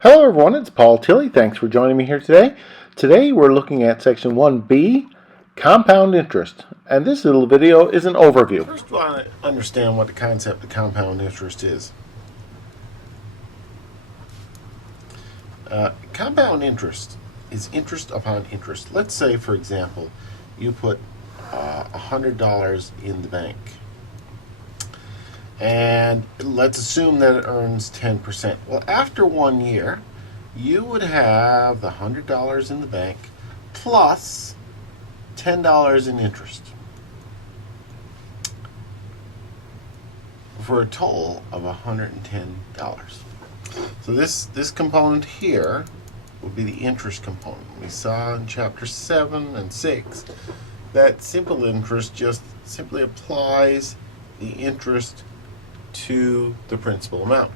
Hello everyone, it's Paul Tilley. Thanks for joining me here today. Today we're looking at section 1B, compound interest. And this little video is an overview. First, we want to understand what the concept of compound interest is. Compound interest is interest upon interest. Let's say, for example, you put $100 in the bank. And let's assume that it earns 10%. Well, after 1 year, you would have the $100 in the bank plus $10 in interest for a total of $110. So this component here would be the interest component. We saw in chapter 7 and 6 that simple interest just simply applies the interest to the principal amount.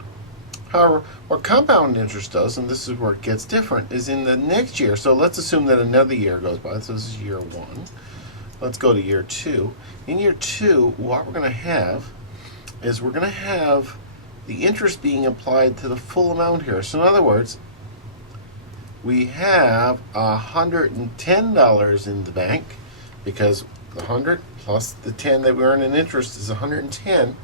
However, what compound interest does, and this is where it gets different, is in the next year. So let's assume that another year goes by. So this is year 1. Let's go to year 2. In year 2, what we're going to have is we're going to have the interest being applied to the full amount here. So in other words, we have $110 in the bank because the 100 plus the 10 that we earn in interest is 110.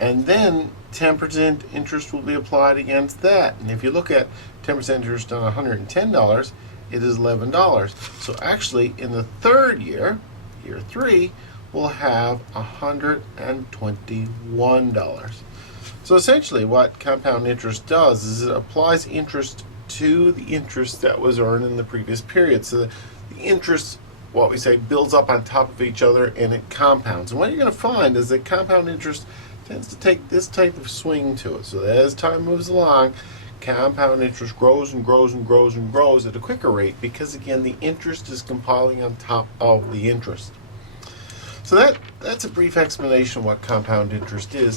And then 10% interest will be applied against that. And if you look at 10% interest on $110, it is $11. So actually, in the third year, year 3, we'll have $121. So essentially, what compound interest does is it applies interest to the interest that was earned in the previous period. So the interest, what we say, builds up on top of each other and it compounds. And what you're going to find is that compound interest tends to take this type of swing to it. So that as time moves along, compound interest grows and grows and grows and grows at a quicker rate because, again, the interest is compiling on top of the interest. So that's a brief explanation of what compound interest is.